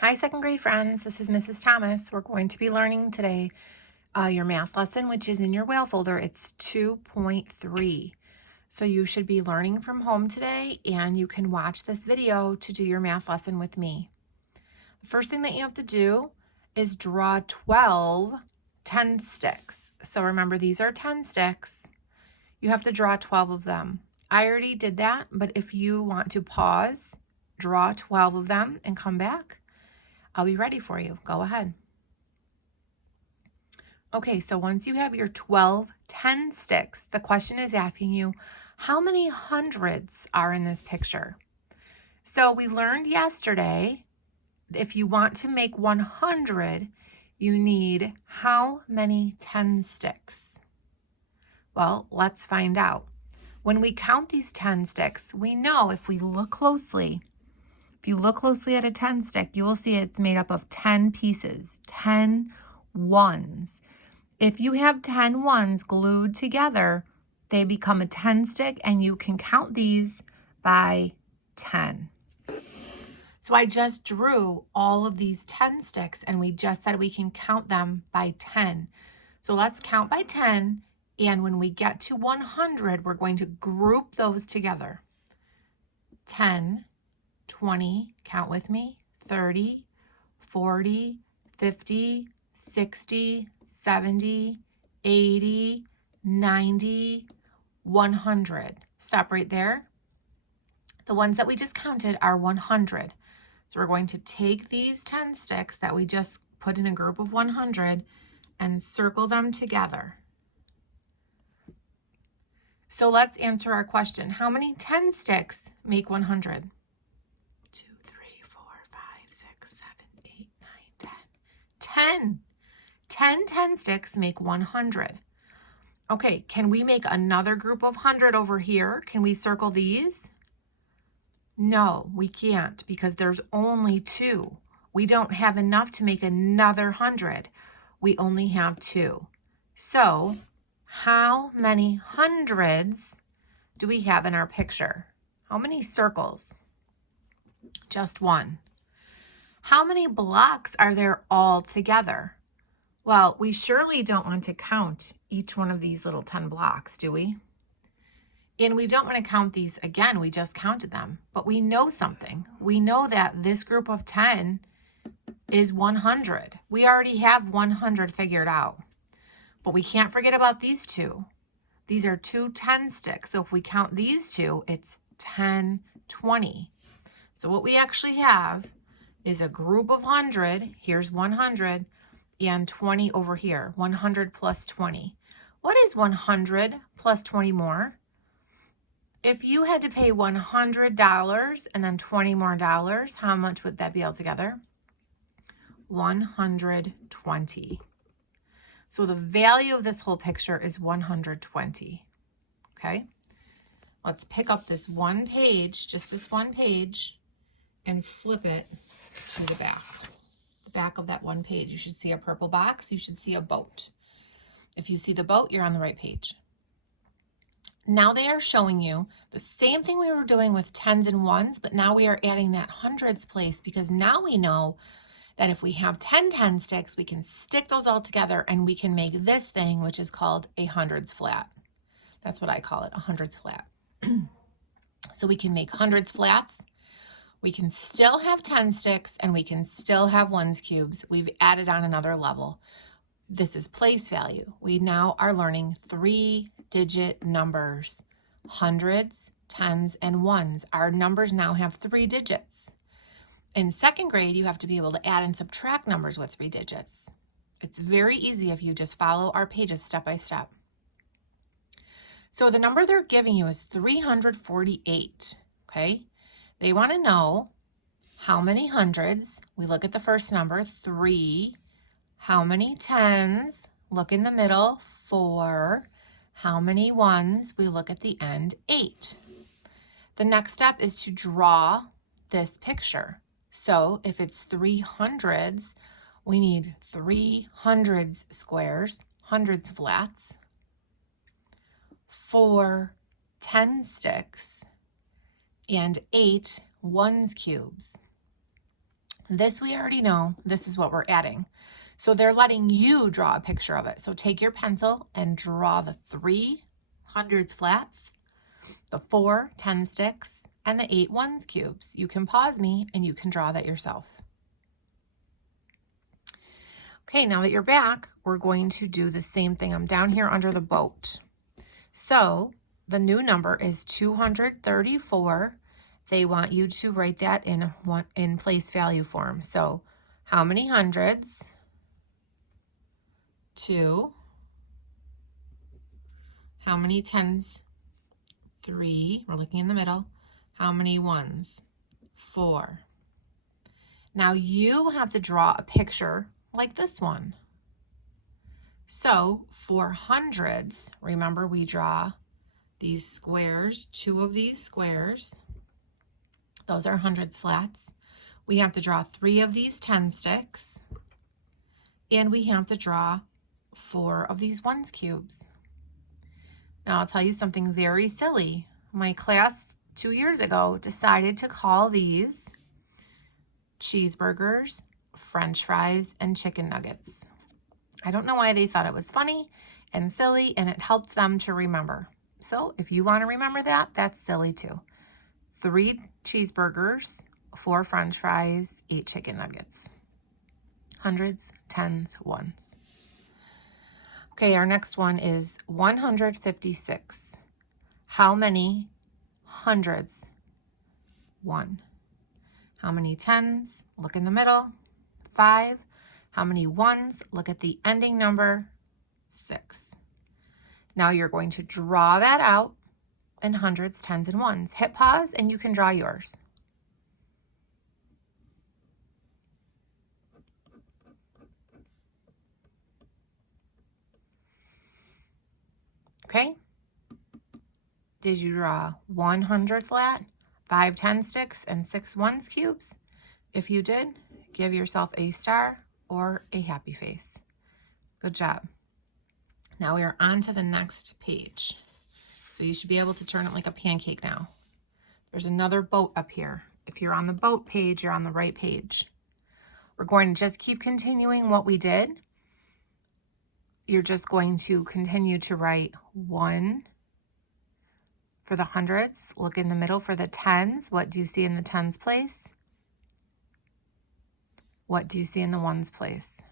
Hi, second grade friends. This is Mrs. Thomas. We're going to be learning today your math lesson, which is in your whale folder. It's 2.3. So you should be learning from home today, and you can watch this video to do your math lesson with me. The first thing that you have to do is draw 12 10 sticks. So remember, these are 10 sticks. You have to draw 12 of them. I already did that, but if you want to pause, draw 12 of them and come back, I'll be ready for you. Go ahead. Okay, so once you have your 12 10 sticks, the question is asking you, how many hundreds are in this picture? So we learned yesterday, if you want to make 100, you need how many 10 sticks? Well, let's find out. When we count these 10 sticks, we know if we look closely, if you look closely at a 10 stick, you will see it's made up of 10 pieces, 10 ones. If you have 10 ones glued together, they become a 10 stick, and you can count these by 10. So I just drew all of these 10 sticks, and we just said we can count them by 10. So let's count by 10, and when we get to 100, we're going to group those together. 10, 20, count with me, 30, 40, 50, 60, 70, 80, 90, 100. Stop right there. The ones that we just counted are 100. So we're going to take these 10 sticks that we just put in a group of 100 and circle them together. So let's answer our question. How many 10 sticks make 100? 2, 3, 4, 5, 6, 7, 8, 9, 10. 10 sticks make 100. Okay, can we make another group of 100 over here? Can we circle these? No, we can't, because there's only 2. We don't have enough to make another 100. We only have 2. So, how many hundreds do we have in our picture? How many circles? Just 1. How many blocks are there all together? Well, we surely don't want to count each one of these little 10 blocks, do we? And we don't want to count these again. We just counted them. But we know something. We know that this group of 10 is 100. We already have 100 figured out. But we can't forget about these 2. These are 2 10 sticks. So if we count these 2, it's 10, 20. So what we actually have is a group of 100. Here's 100 and 20 over here. 100 plus 20. What is 100 plus 20 more? If you had to pay $100 and then 20 more dollars, how much would that be altogether? 120. So the value of this whole picture is 120. Okay? Let's pick up this one page, just this one page, and flip it to the back. The back of that one page. You should see a purple box. You should see a boat. If you see the boat, you're on the right page. Now they are showing you the same thing we were doing with tens and ones, but now we are adding that hundreds place, because now we know that if we have 10 sticks, we can stick those all together and we can make this thing, which is called a hundreds flat. That's what I call it, a hundreds flat. So we can make hundreds flats. We can still have 10 sticks, and we can still have ones cubes. We've added on another level. This is place value. We now are learning 3-digit numbers. Hundreds, tens, and ones. Our numbers now have 3 digits. In second grade, you have to be able to add and subtract numbers with 3 digits. It's very easy if you just follow our pages step by step. So the number they're giving you is 348, okay? They want to know how many hundreds. We look at the first number, 3. How many tens? Look in the middle, 4. How many ones? We look at the end, 8. The next step is to draw this picture. So if it's 3 hundreds, we need 3 hundreds squares, hundreds flats, 4 10 sticks, and 8 ones cubes. This we already know. This is what we're adding. So they're letting you draw a picture of it. So take your pencil and draw the 3 hundreds flats, the 4 10 sticks, and the 8 ones cubes. You can pause me and you can draw that yourself. Okay, now that you're back, we're going to do the same thing. I'm down here under the boat. So the new number is 234. They want you to write that in place value form. So how many hundreds? 2. How many tens? 3. We're looking in the middle. How many ones? 4. Now you have to draw a picture like this one. So for hundreds, remember we draw these squares, 2 of these squares. Those are hundreds flats. We have to draw 3 of these 10 sticks. And we have to draw 4 of these ones cubes. Now I'll tell you something very silly. My class 2 years ago decided to call these cheeseburgers, French fries, and chicken nuggets. I don't know why they thought it was funny and silly, and it helped them to remember. So if you want to remember that, that's silly too. 3 cheeseburgers, 4 French fries, 8 chicken nuggets. Hundreds, tens, ones. Okay, our next one is 156. How many hundreds? 1. How many tens? Look in the middle. 5. How many ones? Look at the ending number. 6. Now you're going to draw that out in hundreds, tens, and ones. Hit pause and you can draw yours. Okay? Did you draw 100 flat, 5 10 sticks, and 6 ones cubes? If you did, give yourself a star or a happy face. Good job. Now we are on to the next page. So you should be able to turn it like a pancake now. There's another boat up here. If you're on the boat page, you're on the right page. We're going to just keep continuing what we did. You're just going to continue to write 1 for the hundreds. Look in the middle for the tens. What do you see in the tens place? What do you see in the ones place?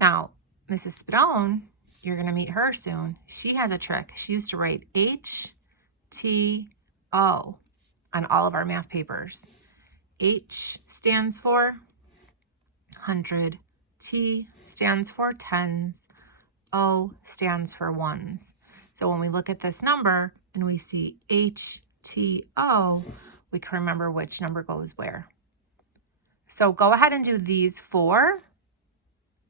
Now, Mrs. Spadone, you're going to meet her soon. She has a trick. She used to write H-T-O on all of our math papers. H stands for 100. T stands for tens. O stands for ones. So when we look at this number and we see H-T-O, we can remember which number goes where. So go ahead and do these 4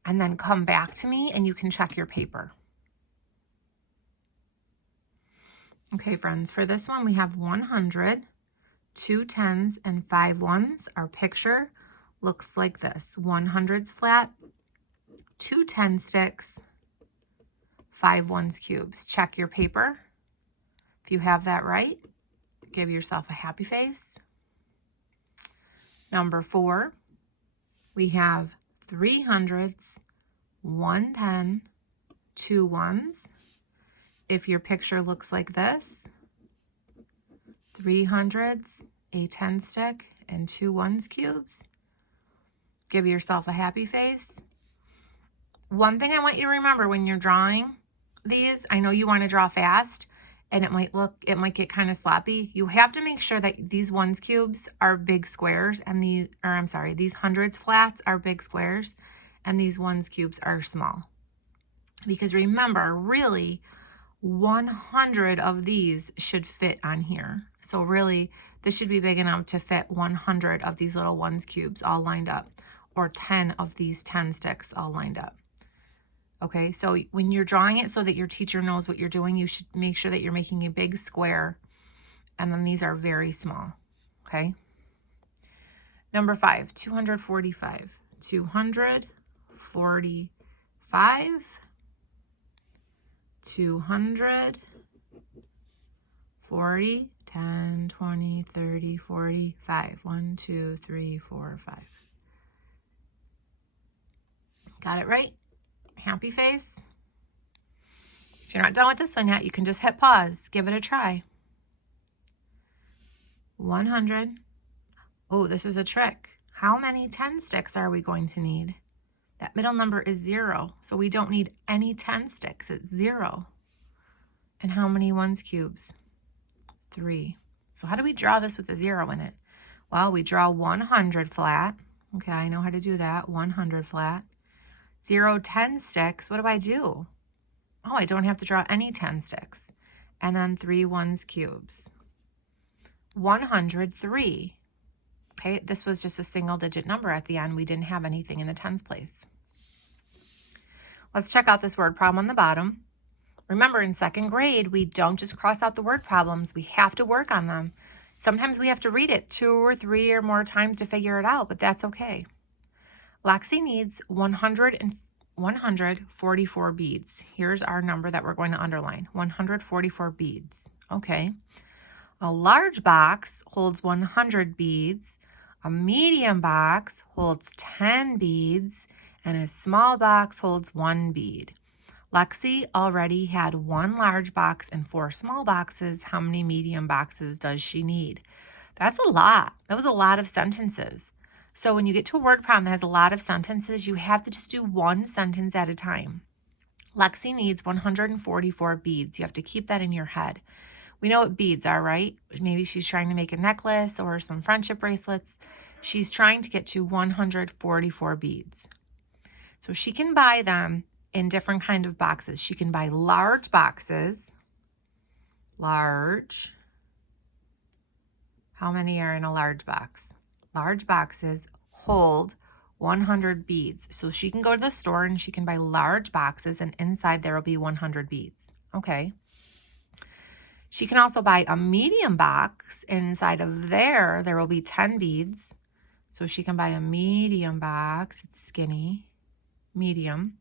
and then come back to me and you can check your paper. Okay, friends, for this one we have 100, 2 tens, and 5 ones. Our picture looks like this. 100s flat, 2 10 sticks, 5 ones cubes. Check your paper. If you have that right, give yourself a happy face. Number 4, we have 3 hundreds, 1 10, 2 ones. If your picture looks like this, 3 hundreds, a 10 stick, and 2 ones cubes, give yourself a happy face. One thing I want you to remember when you're drawing these, I know you want to draw fast and it might get kind of sloppy. You have to make sure that these ones cubes are big squares and these hundreds flats are big squares and these ones cubes are small. Because remember, really 100 of these should fit on here. So really this should be big enough to fit 100 of these little ones cubes all lined up, or 10 of these 10 sticks all lined up. Okay, so when you're drawing it so that your teacher knows what you're doing, you should make sure that you're making a big square, and then these are very small, okay? Number 5, 245. 245, 240, 10, 20, 30, 40, 5. 1, 2, 3, 4, 5. Got it right? Happy face? If you're not done with this one yet, you can just hit pause. Give it a try. 100. Oh, this is a trick. How many 10 sticks are we going to need? That middle number is 0, so we don't need any 10 sticks. It's 0. And how many 1's cubes? 3. So how do we draw this with a 0 in it? Well, we draw 100 flat. Okay, I know how to do that. 100 flat. 0, 10 sticks. What do? Oh, I don't have to draw any 10 sticks. And then 3 1's cubes. 103. Okay, this was just a single digit number at the end. We didn't have anything in the tens place. Let's check out this word problem on the bottom. Remember, in second grade, we don't just cross out the word problems. We have to work on them. Sometimes we have to read it 2 or 3 or more times to figure it out, but that's okay. Lexi needs 144 beads. Here's our number that we're going to underline, 144 beads. Okay. A large box holds 100 beads. A medium box holds 10 beads. And a small box holds 1 bead. Lexi already had 1 large box and 4 small boxes. How many medium boxes does she need? That's a lot. That was a lot of sentences. So when you get to a word problem that has a lot of sentences, you have to just do one sentence at a time. Lexi needs 144 beads. You have to keep that in your head. We know what beads are, right? Maybe she's trying to make a necklace or some friendship bracelets. She's trying to get to 144 beads. So she can buy them in different kind of boxes. She can buy large boxes. Large. How many are in a large box? Large boxes hold 100 beads. So she can go to the store and she can buy large boxes, and inside there will be 100 beads. Okay. She can also buy a medium box. Inside of there will be 10 beads. So she can buy a medium box. It's skinny, medium.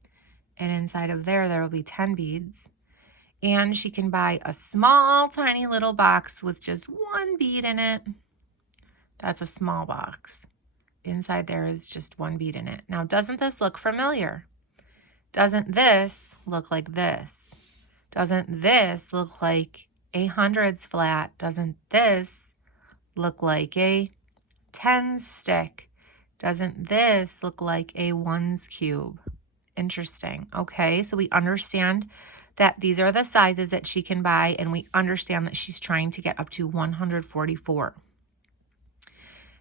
And inside of there will be 10 beads. And she can buy a small, tiny little box with just 1 bead in it. That's a small box. Inside there is just 1 bead in it. Now, doesn't this look familiar? Doesn't this look like this? Doesn't this look like a hundreds flat? Doesn't this look like a 10 stick? Doesn't this look like a 1's cube? Interesting. Okay, so we understand that these are the sizes that she can buy, and we understand that she's trying to get up to 144.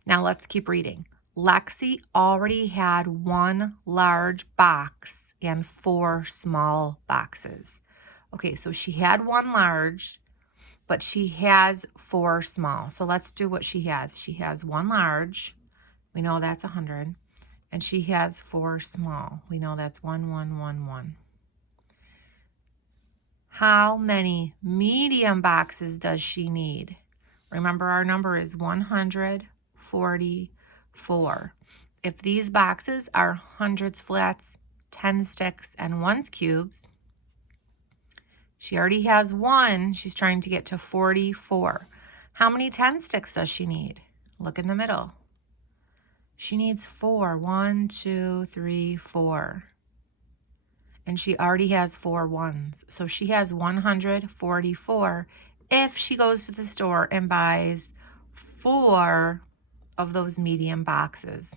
Now let's keep reading. Lexi already had 1 large box and 4 small boxes. Okay, so she had 1 large, but she has 4 small. So let's do what she has. She has 1 large. We know that's 100. And she has 4 small. We know that's 1, 1, 1, 1. How many medium boxes does she need? Remember, our number is 144. If these boxes are hundreds flats, 10 sticks, and 1's cubes, she already has 1. She's trying to get to 44. How many 10 sticks does she need? Look in the middle. She needs 4. 1, 2, 3, 4. And she already has 4 1s. So she has 144 if she goes to the store and buys 4 of those medium boxes.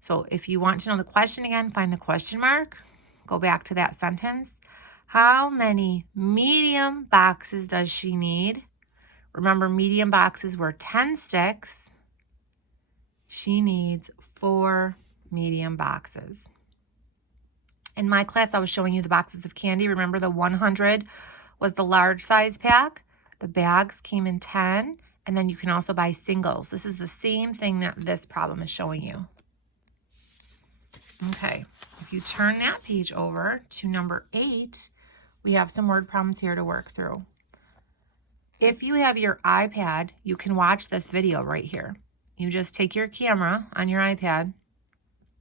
So if you want to know the question again, find the question mark. Go back to that sentence. How many medium boxes does she need? Remember, medium boxes were 10 sticks. She needs 4 medium boxes. In my class, I was showing you the boxes of candy. Remember, the 100 was the large size pack. The bags came in 10, and then you can also buy singles. This is the same thing that this problem is showing you. Okay, if you turn that page over to number 8, we have some word problems here to work through. If you have your iPad, you can watch this video right here. You just take your camera on your iPad.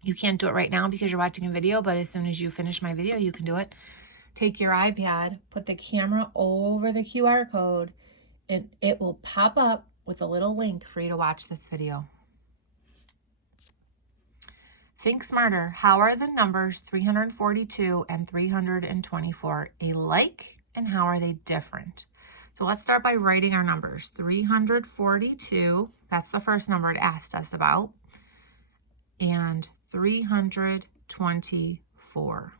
You can't do it right now because you're watching a video, but as soon as you finish my video, you can do it. Take your iPad, put the camera over the QR code, it will pop up with a little link for you to watch this video. Think smarter. How are the numbers 342 and 324 alike, and how are they different? So let's start by writing our numbers. 342, that's the first number it asked us about, and 324.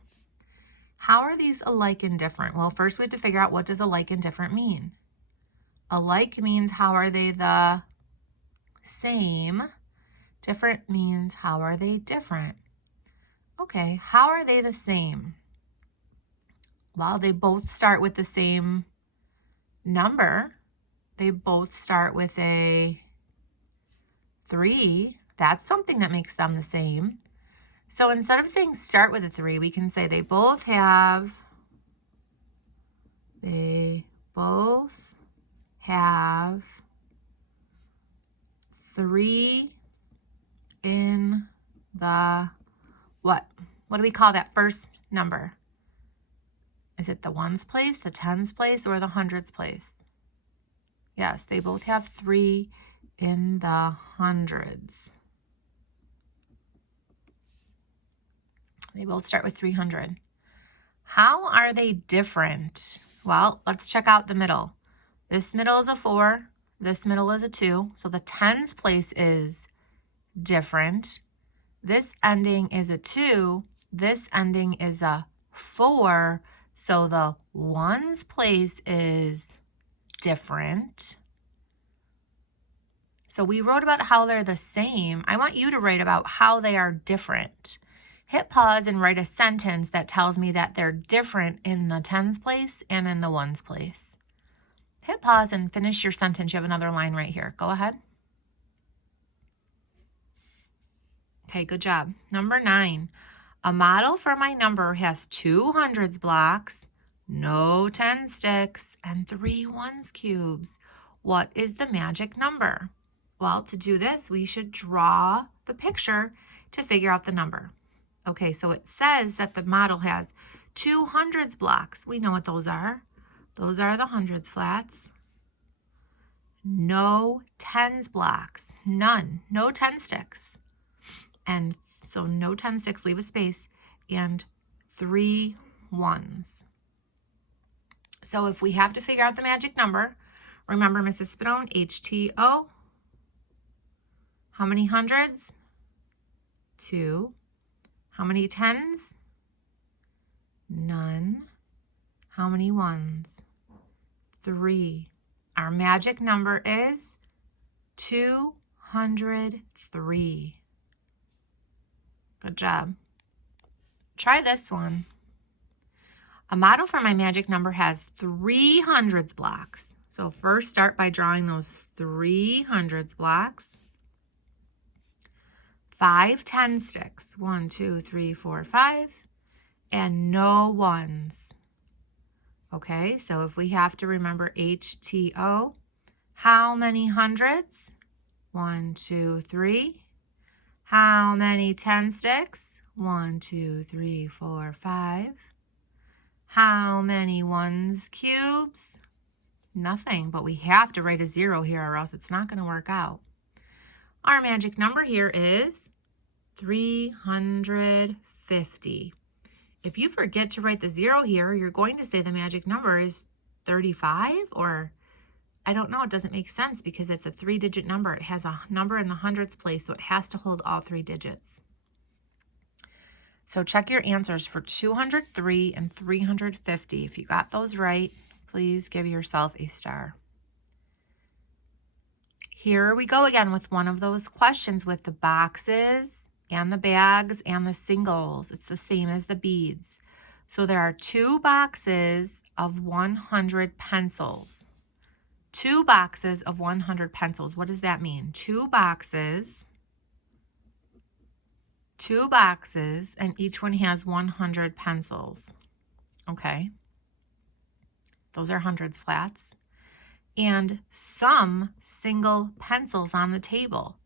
How are these alike and different? Well, first we have to figure out, what does alike and different mean? Alike means how are they the same? Different means how are they different? Okay, how are they the same? Well, they both start with the same number. They both start with a 3. That's something that makes them the same. So instead of saying start with a 3, we can say they both have 3 in the what? What do we call that first number? Is it the ones place, the tens place, or the hundreds place? Yes, they both have 3 in the hundreds. They both start with 300. How are they different? Well, let's check out the middle. This middle is a 4. This middle is a 2. So the tens place is different. This ending is a 2. This ending is a 4. So the ones place is different. So we wrote about how they're the same. I want you to write about how they are different. Hit pause and write a sentence that tells me that they're different in the tens place and in the ones place. Hit pause and finish your sentence. You have another line right here. Go ahead. Okay, good job. Number 9. A model for my number has 2 hundreds blocks, no 10 sticks, and 3 ones cubes. What is the magic number? Well, to do this, we should draw the picture to figure out the number. Okay, so it says that the model has 2 hundreds blocks. We know what those are. Those are the hundreds flats. No tens blocks. None. No 10 sticks. And so no 10 sticks, leave a space, and 3 ones. So if we have to figure out the magic number, remember Mrs. Spinone, HTO. How many hundreds? 2. How many tens? None. How many ones? 3. Our magic number is 203. Good job. Try this one. A model for my magic number has 3 hundreds blocks. So first start by drawing those 3 hundreds blocks. 5 10 sticks. 1, 2, 3, 4, 5. And no ones. Okay, so if we have to remember HTO, how many hundreds? 1, 2, 3. How many 10 sticks? 1, 2, 3, 4, 5. How many ones cubes? Nothing, but we have to write a 0 here or else it's not going to work out. Our magic number here is 350. If you forget to write the 0 here, you're going to say the magic number is 35, or I don't know, it doesn't make sense because it's a 3-digit number. It has a number in the hundreds place, so it has to hold all 3 digits. So check your answers for 203 and 350. If you got those right, please give yourself a star. Here we go again with one of those questions with the boxes and the bags and the singles. It's the same as the beads. So there are 2 boxes of 100 pencils. 2 boxes of 100 pencils. What does that mean? 2 boxes, and each one has 100 pencils. Okay. Those are hundreds flats. And some single pencils on the table.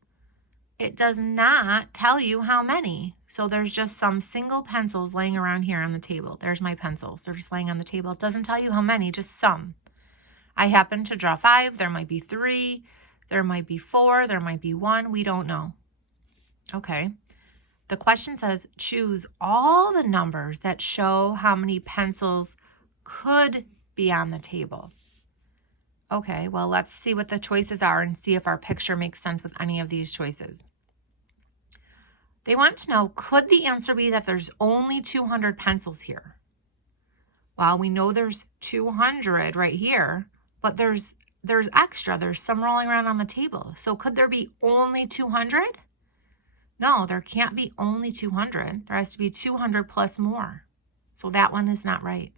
It does not tell you how many. So there's just some single pencils laying around here on the table. There's my pencils. They're just laying on the table. It doesn't tell you how many, just some. I happen to draw 5. There might be 3. There might be 4. There might be 1. We don't know. Okay. The question says, choose all the numbers that show how many pencils could be on the table. Okay, well, let's see what the choices are and see if our picture makes sense with any of these choices. They want to know, could the answer be that there's only 200 pencils here? Well, we know there's 200 right here, but there's extra. There's some rolling around on the table. So could there be only 200? No, there can't be only 200. There has to be 200 plus more. So that one is not right.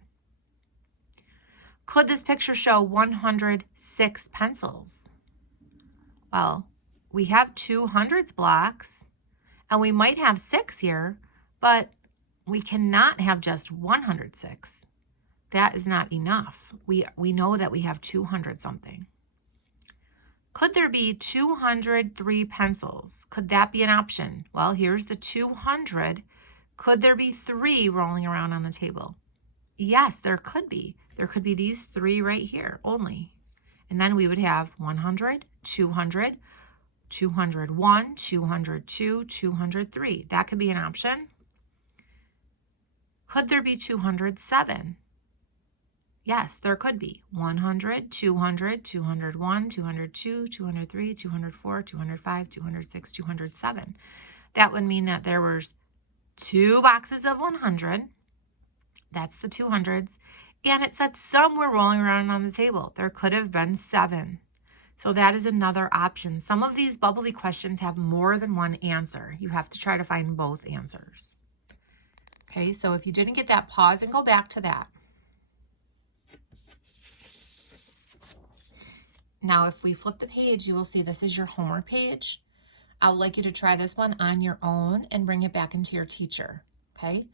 Could this picture show 106 pencils? Well, we have 200s blocks, and we might have 6 here, but we cannot have just 106. That is not enough. We know that we have 200 something. Could there be 203 pencils? Could that be an option? Well, here's the 200. Could there be 3 rolling around on the table? Yes, there could be. There could be these 3 right here only. And then we would have 100, 200, 201, 202, 203. That could be an option. Could there be 207? Yes, there could be 100, 200, 201, 202, 203, 204, 205, 206, 207. That would mean that there was 2 boxes of 100. That's the 200s. And it said some were rolling around on the table. There could have been 7. So that is another option. Some of these bubbly questions have more than one answer. You have to try to find both answers. Okay, so if you didn't get that, pause and go back to that. Now, if we flip the page, you will see this is your homework page. I would like you to try this one on your own and bring it back into your teacher, okay?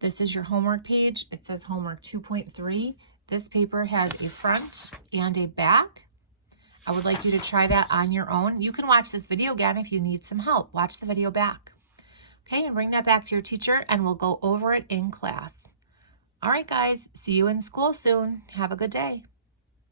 This is your homework page. It says homework 2.3. This paper has a front and a back. I would like you to try that on your own. You can watch this video again if you need some help. Watch the video back. Okay, and bring that back to your teacher, and we'll go over it in class. All right, guys, see you in school soon. Have a good day.